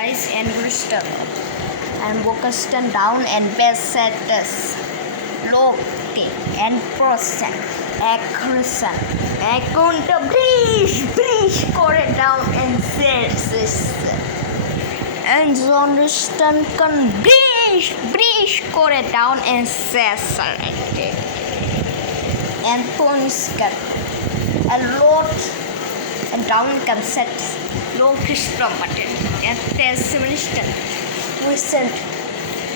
guys, and Bristol and Bocaston down and best setters low and percent accuracy account breach করে down and sets and Johnston can breach করে down and sets and points cut a lot and down can set low crystal button and pessimistic recent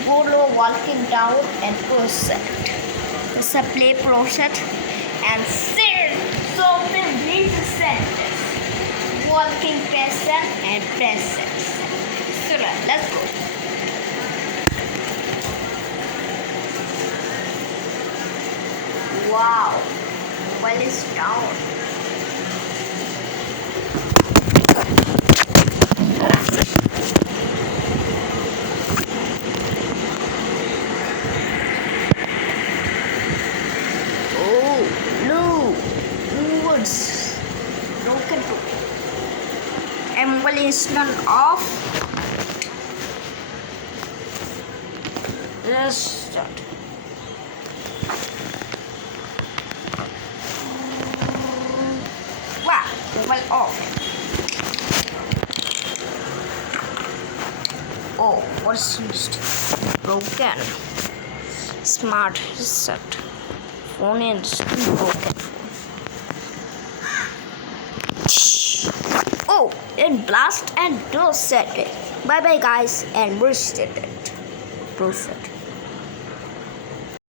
Bolo walking down and percent it's a play process and sit something recent walking present and present so let's go. Wow, well it's down. Oh no, words broken. Embellishment off. Let's start. Wow, mobile off. Oh, what's missed? Broken. Smart reset. Phone is broken. Oh, and blast and do set it. Bye bye guys and reset it. Reset.